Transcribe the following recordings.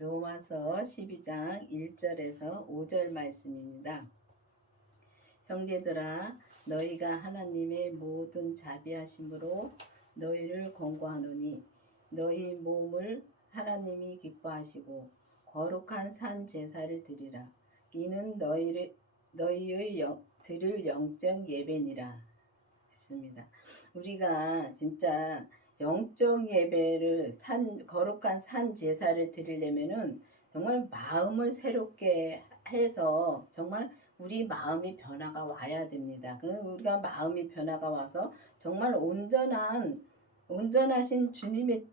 로마서 12장 1절에서 5절 말씀입니다. 형제들아 너희가 하나님의 모든 자비하심으로 너희를 권고하노니 너희 몸을 하나님이 기뻐하시고 거룩한 산 제사를 드리라. 이는 너희의 드릴 영적 예배니라 했습니다. 우리가 진짜 영적 예배를 거룩한 산 제사를 드리려면은 정말 마음을 새롭게 해서 정말 우리 마음이 변화가 와야 됩니다. 우리가 마음이 변화가 와서 정말 온전하신 주님의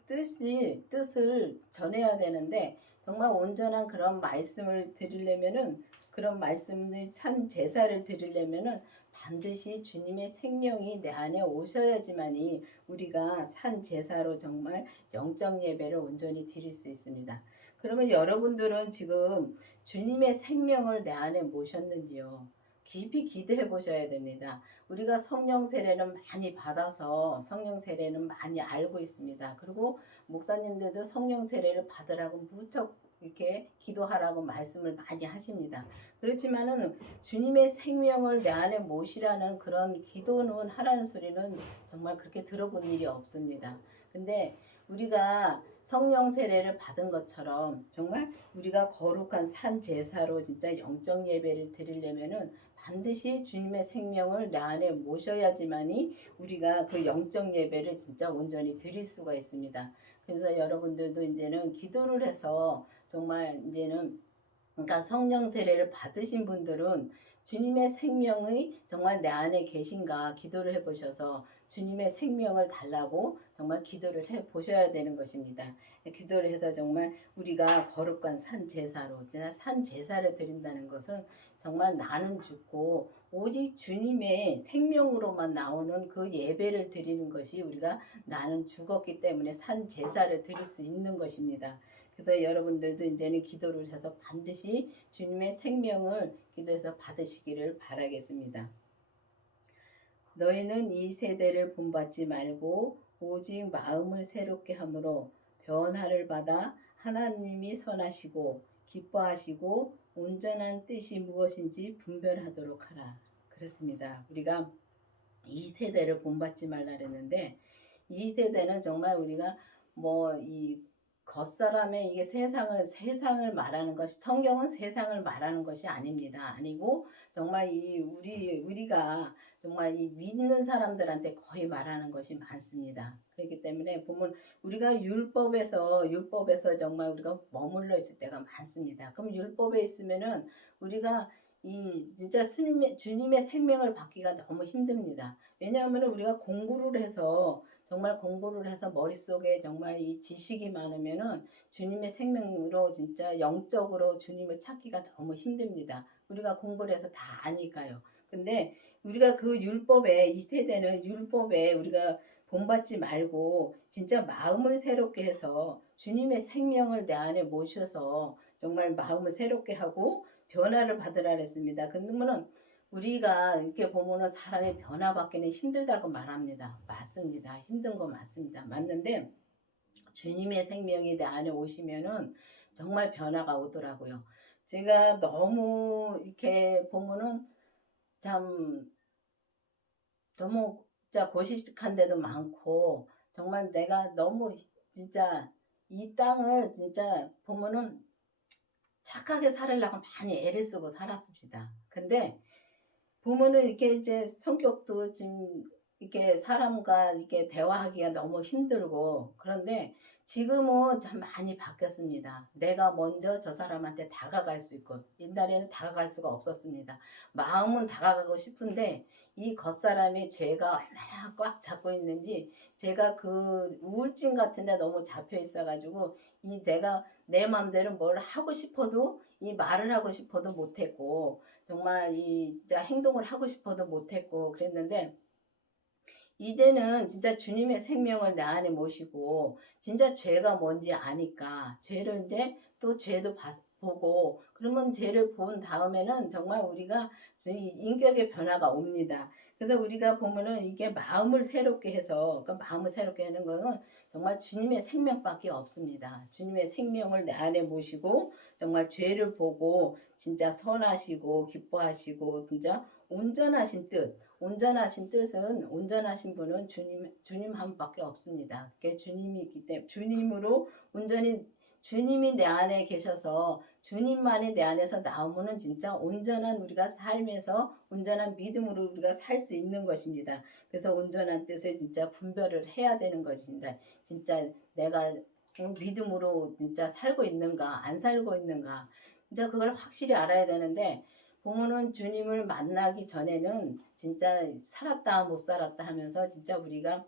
뜻을 전해야 되는데 정말 온전한 그런 말씀을 드리려면은 그런 말씀의 산 제사를 드리려면은 반드시 주님의 생명이 내 안에 오셔야지만이 우리가 산 제사로 정말 영적 예배를 온전히 드릴 수 있습니다. 그러면 여러분들은 지금 주님의 생명을 내 안에 모셨는지요? 깊이 기도해 보셔야 됩니다. 우리가 성령 세례는 많이 받아서 성령 세례는 많이 알고 있습니다. 그리고 목사님들도 성령 세례를 받으라고 무척 이렇게 기도하라고 말씀을 많이 하십니다. 그렇지만은 주님의 생명을 내 안에 모시라는 그런 기도는 하라는 소리는 정말 그렇게 들어본 일이 없습니다. 근데 우리가 성령 세례를 받은 것처럼 정말 우리가 거룩한 산 제사로 진짜 영적 예배를 드리려면은 반드시 주님의 생명을 내 안에 모셔야지만이 우리가 그 영적 예배를 진짜 온전히 드릴 수가 있습니다. 그래서 여러분들도 이제는 기도를 해서 정말 이제는 그러니까 성령 세례를 받으신 분들은 주님의 생명의 정말 내 안에 계신가 기도를 해보셔서 주님의 생명을 달라고 정말 기도를 해보셔야 되는 것입니다. 기도를 해서 정말 우리가 거룩한 산 제사로 산 제사를 드린다는 것은 정말 나는 죽고 오직 주님의 생명으로만 나오는 그 예배를 드리는 것이 우리가 나는 죽었기 때문에 산 제사를 드릴 수 있는 것입니다. 그래서 여러분들도 이제는 기도를 해서 반드시 주님의 생명을 기도해서 받으시기를 바라겠습니다. 너희는 이 세대를 본받지 말고 오직 마음을 새롭게 함으로 변화를 받아 하나님이 선하시고 기뻐하시고 온전한 뜻이 무엇인지 분별하도록 하라. 그렇습니다. 우리가 이 세대를 본받지 말라 그랬는데 이 세대는 정말 우리가 이 겉사람의 이게 세상을 말하는 것이 성경은 세상을 말하는 것이 아닙니다. 아니고 정말 우리가 정말 이 믿는 사람들한테 거의 말하는 것이 많습니다. 그렇기 때문에 보면 우리가 율법에서 정말 우리가 머물러 있을 때가 많습니다. 그럼 율법에 있으면은 우리가 이 진짜 주님의 생명을 받기가 너무 힘듭니다. 왜냐하면 우리가 정말 공부를 해서 머릿속에 정말 이 지식이 많으면은 주님의 생명으로 진짜 영적으로 주님을 찾기가 너무 힘듭니다. 우리가 공부를 해서 다 아니까요. 근데 우리가 이 세대는 율법에 우리가 본받지 말고 진짜 마음을 새롭게 해서 주님의 생명을 내 안에 모셔서 정말 마음을 새롭게 하고 변화를 받으라 그랬습니다. 그러면은 우리가 이렇게 보면은 사람이 변화받기는 힘들다고 말합니다. 맞습니다. 힘든 거 맞습니다. 맞는데 주님의 생명이 내 안에 오시면은 정말 변화가 오더라고요. 제가 너무 이렇게 보면은 참 너무 진짜 고시식한 데도 많고 정말 내가 너무 진짜 이 땅을 진짜 보면은 착하게 살으려고 많이 애를 쓰고 살았습니다. 근데 보면은 이렇게 이제 성격도 좀 이렇게 사람과 이렇게 대화하기가 너무 힘들고 그런데 지금은 참 많이 바뀌었습니다. 내가 먼저 저 사람한테 다가갈 수 있고 옛날에는 다가갈 수가 없었습니다. 마음은 다가가고 싶은데 이 겉사람이 죄가 얼마나 꽉 잡고 있는지 제가 그 우울증 같은 데 너무 잡혀 있어 가지고 이 내가 내 맘대로 뭘 하고 싶어도 이 말을 하고 싶어도 못했고 정말 이 진짜 행동을 하고 싶어도 못했고 그랬는데 이제는 진짜 주님의 생명을 내 안에 모시고 진짜 죄가 뭔지 아니까 죄를 이제 또 보고 그러면 죄를 본 다음에는 정말 우리가 인격의 변화가 옵니다. 그래서 우리가 보면은 이게 마음을 새롭게 해서 그 마음을 새롭게 하는 거는 정말 주님의 생명밖에 없습니다. 주님의 생명을 내 안에 모시고 정말 죄를 보고 진짜 선하시고 기뻐하시고 진짜 온전하신 뜻. 온전하신 뜻은 온전하신 분은 주님 한 분밖에 없습니다. 그게 주님이 있기 때문에 주님으로 온전히 주님이 내 안에 계셔서 주님만이 내 안에서 나오면은 진짜 온전한 우리가 삶에서 온전한 믿음으로 우리가 살 수 있는 것입니다. 그래서 온전한 뜻을 진짜 분별을 해야 되는 것입니다. 진짜 내가 믿음으로 진짜 살고 있는가 안 살고 있는가 진짜 그걸 확실히 알아야 되는데 보면은 주님을 만나기 전에는 진짜 살았다 못 살았다 하면서 진짜 우리가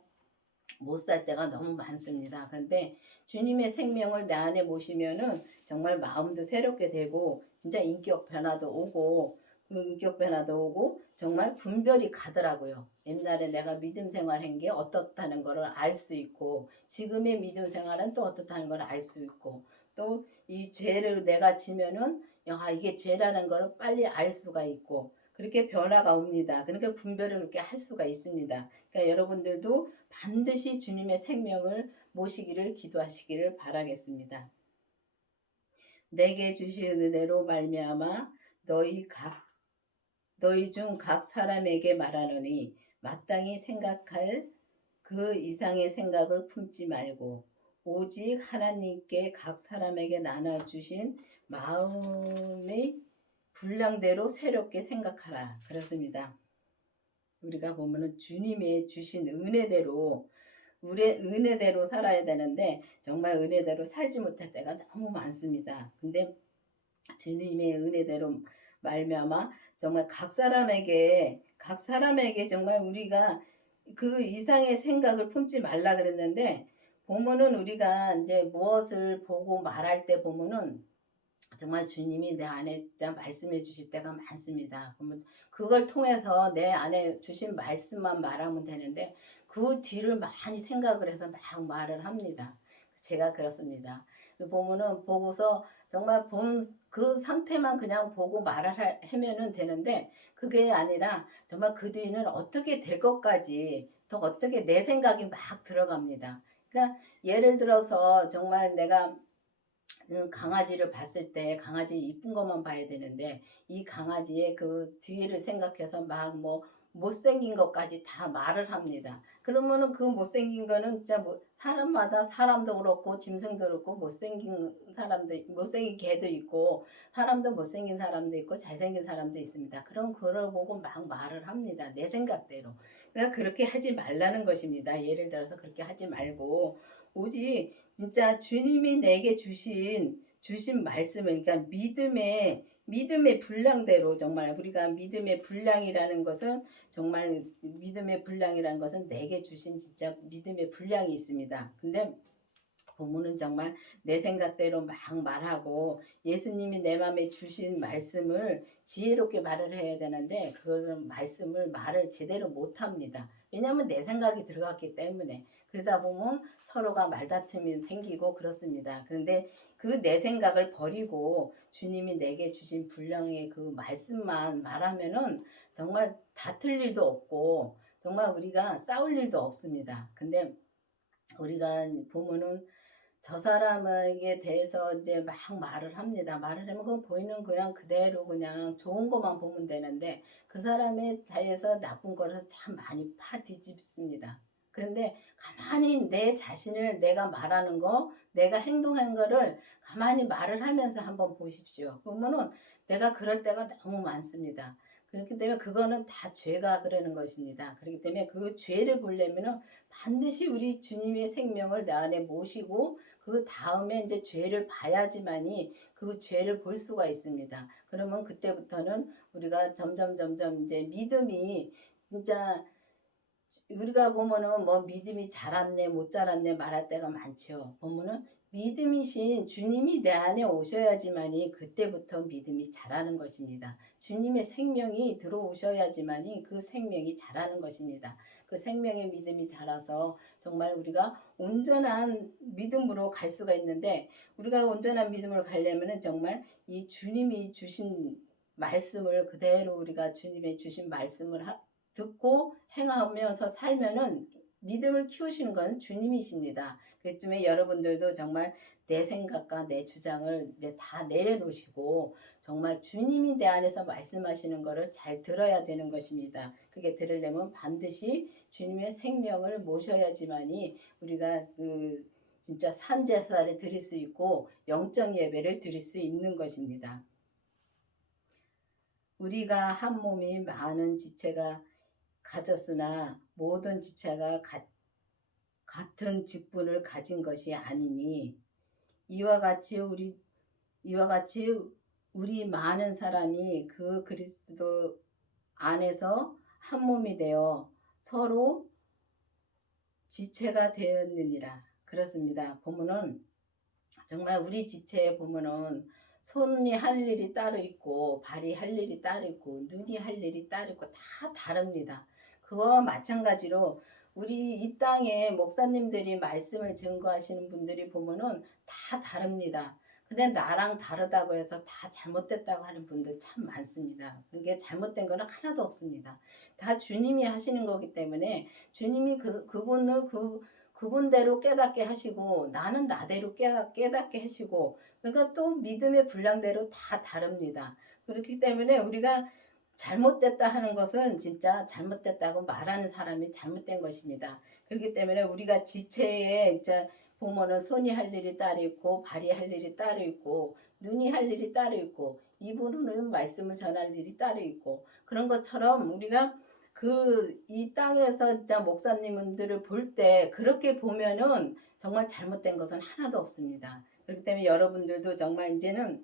못 살 때가 너무 많습니다. 근데 주님의 생명을 내 안에 모시면은 정말 마음도 새롭게 되고 진짜 인격 변화도 오고 인격 변화도 오고 정말 분별이 가더라고요. 옛날에 내가 믿음 생활한 게 어떻다는 것을 알 수 있고 지금의 믿음 생활은 또 어떻다는 걸 알 수 있고 또 이 죄를 내가 지면은 야 이게 죄라는 것을 빨리 알 수가 있고 그렇게 변화가 옵니다. 그러니까 분별을 그렇게 할 수가 있습니다. 그러니까 여러분들도 반드시 주님의 생명을 모시기를 기도하시기를 바라겠습니다. 내게 주신 은혜로 말미암아 너희 중 각 사람에게 말하노니 마땅히 생각할 그 이상의 생각을 품지 말고 오직 하나님께 각 사람에게 나눠 주신 마음의 분량대로 새롭게 생각하라. 그렇습니다. 우리가 보면은 주님의 주신 은혜대로 우리의 은혜대로 살아야 되는데 정말 은혜대로 살지 못할 때가 너무 많습니다. 근데 주님의 은혜대로 말미암아 정말 각 사람에게 정말 우리가 그 이상의 생각을 품지 말라 그랬는데 보면은 우리가 이제 무엇을 보고 말할 때 보면은 정말 주님이 내 안에 진짜 말씀해 주실 때가 많습니다. 그러면 그걸 통해서 내 안에 주신 말씀만 말하면 되는데 그 뒤를 많이 생각을 해서 막 말을 합니다. 제가 그렇습니다. 보면은 보고서 정말 본 그 상태만 그냥 보고 말을 하면은 되는데 그게 아니라 정말 그 뒤는 어떻게 될 것까지 더 어떻게 내 생각이 막 들어갑니다. 그러니까 예를 들어서 정말 내가 강아지를 봤을 때 강아지 이쁜 것만 봐야 되는데 이 강아지의 그 뒤를 생각해서 막 뭐 못생긴 것까지 다 말을 합니다. 그러면은 그 못생긴 거는 진짜 뭐 사람마다 사람도 그렇고 짐승도 그렇고 못생긴 개도 있고 사람도 못생긴 사람도 있고 잘생긴 사람도 있습니다. 그럼 그걸 보고 막 말을 합니다. 내 생각대로. 그러니까 그렇게 하지 말라는 것입니다. 예를 들어서 그렇게 하지 말고 오직 진짜 주님이 내게 주신 말씀을 그러니까 믿음의 분량대로 정말 우리가 믿음의 분량이라는 것은 내게 주신 진짜 믿음의 분량이 있습니다. 근데 부모는 정말 내 생각대로 막 말하고 예수님이 내 마음에 주신 말씀을 지혜롭게 말을 해야 되는데 그런 말을 제대로 못합니다. 왜냐하면 내 생각이 들어갔기 때문에 그러다 보면 서로가 말다툼이 생기고 그렇습니다. 그런데 그 내 생각을 버리고 주님이 내게 주신 분량의 그 말씀만 말하면은 정말 다툴 일도 없고 정말 우리가 싸울 일도 없습니다. 근데 우리가 보면은 저 사람에게 대해서 이제 막 말을 합니다. 말을 하면 그 보이는 그냥 그대로 그냥 좋은 것만 보면 되는데 그 사람에 대해서 나쁜 거를 참 많이 파뒤집습니다. 그런데 가만히 내 자신을 내가 말하는 거, 내가 행동한 거를 가만히 말을 하면서 한번 보십시오. 보면은 내가 그럴 때가 너무 많습니다. 그렇기 때문에 그거는 다 죄가 그러는 것입니다. 그렇기 때문에 그 죄를 보려면은 반드시 우리 주님의 생명을 내 안에 모시고 그 다음에 이제 죄를 봐야지만이 그 죄를 볼 수가 있습니다. 그러면 그때부터는 우리가 점점 이제 믿음이 진짜 우리가 보면은 뭐 믿음이 자랐네 못 자랐네 말할 때가 많죠. 보면은 믿음이신 주님이 내 안에 오셔야지만이 그때부터 믿음이 자라는 것입니다. 주님의 생명이 들어오셔야지만이 그 생명이 자라는 것입니다. 그 생명의 믿음이 자라서 정말 우리가 온전한 믿음으로 갈 수가 있는데, 우리가 온전한 믿음으로 가려면은 정말 이 주님이 주신 말씀을 그대로 우리가 주님의 주신 말씀을 듣고 행하면서 살면은 믿음을 키우시는 건 주님이십니다. 그렇기 때문에 여러분들도 정말 내 생각과 내 주장을 이제 다 내려놓으시고 정말 주님이 내 안에서 말씀하시는 것을 잘 들어야 되는 것입니다. 그게 들으려면 반드시 주님의 생명을 모셔야지만이 우리가 그 진짜 산제사를 드릴 수 있고 영적 예배를 드릴 수 있는 것입니다. 우리가 한 몸이 많은 지체가 가졌으나 모든 지체가 같은 직분을 가진 것이 아니니, 이와 같이 우리 많은 사람이 그 그리스도 안에서 한 몸이 되어 서로 지체가 되었느니라. 그렇습니다. 보면은 정말 우리 지체에 보면은 손이 할 일이 따로 있고 발이 할 일이 따로 있고 눈이 할 일이 따로 있고 다 다릅니다. 그와 마찬가지로 우리 이 땅에 목사님들이 말씀을 증거하시는 분들이 보면은 다 다릅니다. 근데 나랑 다르다고 해서 다 잘못됐다고 하는 분들 참 많습니다. 그게 잘못된 거는 하나도 없습니다. 다 주님이 하시는 거기 때문에 주님이 그분대로 깨닫게 하시고 나는 나대로 깨닫게 하시고, 그러니까 또 믿음의 분량대로 다 다릅니다. 그렇기 때문에 우리가 잘못됐다 하는 것은 진짜 잘못됐다고 말하는 사람이 잘못된 것입니다. 그렇기 때문에 우리가 지체에 이제 보면은 손이 할 일이 따로 있고 발이 할 일이 따로 있고 눈이 할 일이 따로 있고 입으로는 말씀을 전할 일이 따로 있고, 그런 것처럼 우리가 이 땅에서 진짜 목사님들을 볼 때 그렇게 보면은 정말 잘못된 것은 하나도 없습니다. 그렇기 때문에 여러분들도 정말 이제는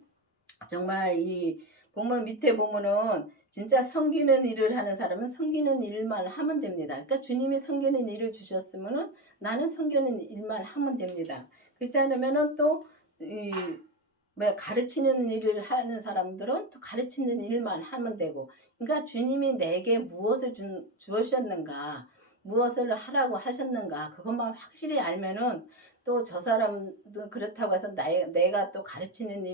정말 이 보면 밑에 보면은 진짜 섬기는 일을 하는 사람은 섬기는 일만 하면 됩니다. 그러니까 주님이 섬기는 일을 주셨으면은 나는 섬기는 일만 하면 됩니다. 그렇지 않으면은 또이 가르치는 일을 하는 사람들은 또 가르치는 일만 하면 되고, 그러니까 주님이 내게 무엇을 주셨는가, 무엇을 하라고 하셨는가, 그것만 확실히 알면은 또 저 사람도 그렇다고 해서 내가 또 가르치는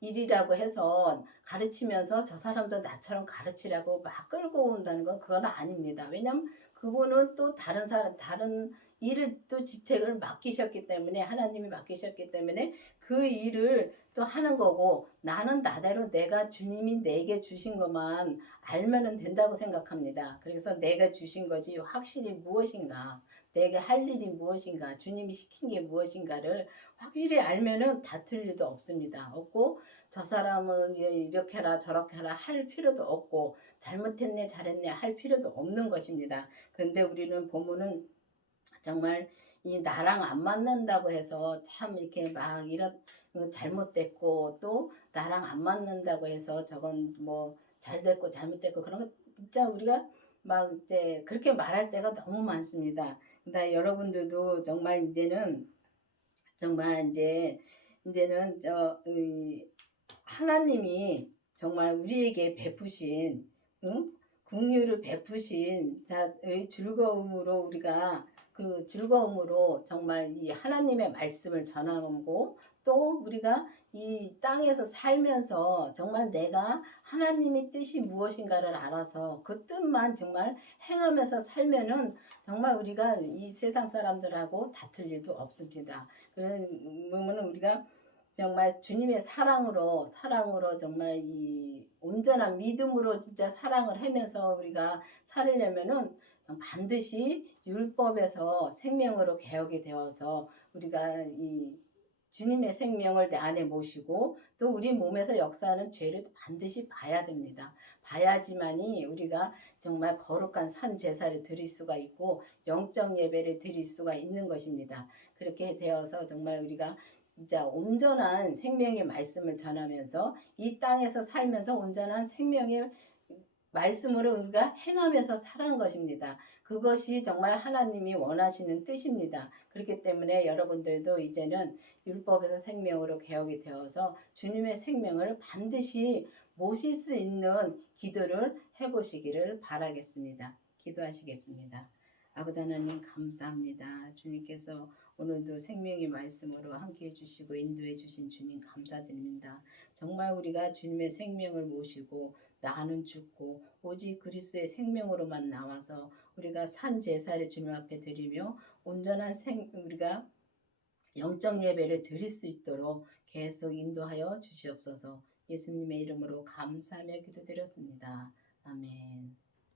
일이라고 해서 가르치면서 저 사람도 나처럼 가르치라고 막 끌고 온다는 건 그건 아닙니다. 왜냐면 그분은 또 다른 일을 또 지책을 맡기셨기 때문에, 하나님이 맡기셨기 때문에 그 일을 또 하는 거고, 나는 나대로 내가 주님이 내게 주신 것만 알면은 된다고 생각합니다. 그래서 내가 주신 것이 확실히 무엇인가, 내게 할 일이 무엇인가, 주님이 시킨 게 무엇인가를 확실히 알면은 다툴 일도 없습니다. 없고 저 사람을 이렇게 해라 저렇게 해라 할 필요도 없고 잘못했네 잘했네 할 필요도 없는 것입니다. 근데 우리는 보면은 정말 이 나랑 안 맞는다고 해서 참 이렇게 막 이런 잘못됐고, 또 나랑 안 맞는다고 해서 저건 뭐 잘됐고 잘못됐고 그런 거 진짜 우리가 막 이제 그렇게 말할 때가 너무 많습니다. 근데 여러분들도 정말 이제는 정말 이제는 하나님이 정말 우리에게 베푸신, 응? 긍휼을 베푸신 자의 즐거움으로 우리가 그 즐거움으로 정말 이 하나님의 말씀을 전하고, 또 우리가 이 땅에서 살면서 정말 내가 하나님의 뜻이 무엇인가를 알아서 그 뜻만 정말 행하면서 살면은 정말 우리가 이 세상 사람들하고 다툴 일도 없습니다. 그러면 우리가 정말 주님의 사랑으로 정말 이 온전한 믿음으로 진짜 사랑을 하면서 우리가 살으려면은 반드시 율법에서 생명으로 개혁이 되어서 우리가 이 주님의 생명을 내 안에 모시고, 또 우리 몸에서 역사하는 죄를 반드시 봐야 됩니다. 봐야지만이 우리가 정말 거룩한 산 제사를 드릴 수가 있고 영적 예배를 드릴 수가 있는 것입니다. 그렇게 되어서 정말 우리가 진짜 온전한 생명의 말씀을 전하면서 이 땅에서 살면서 온전한 생명의 말씀으로 우리가 행하면서 살아가는 것입니다. 그것이 정말 하나님이 원하시는 뜻입니다. 그렇기 때문에 여러분들도 이제는 율법에서 생명으로 개혁이 되어서 주님의 생명을 반드시 모실 수 있는 기도를 해보시기를 바라겠습니다. 기도하시겠습니다. 아버지 하나님 감사합니다. 주님께서 오늘도 생명의 말씀으로 함께 해주시고 인도해 주신 주님 감사드립니다. 정말 우리가 주님의 생명을 모시고 나는 죽고 오직 그리스도의 생명으로만 나와서 우리가 산 제사를 주님 앞에 드리며 온전한 우리가 영적 예배를 드릴 수 있도록 계속 인도하여 주시옵소서. 예수님의 이름으로 감사하며 기도드렸습니다. 아멘.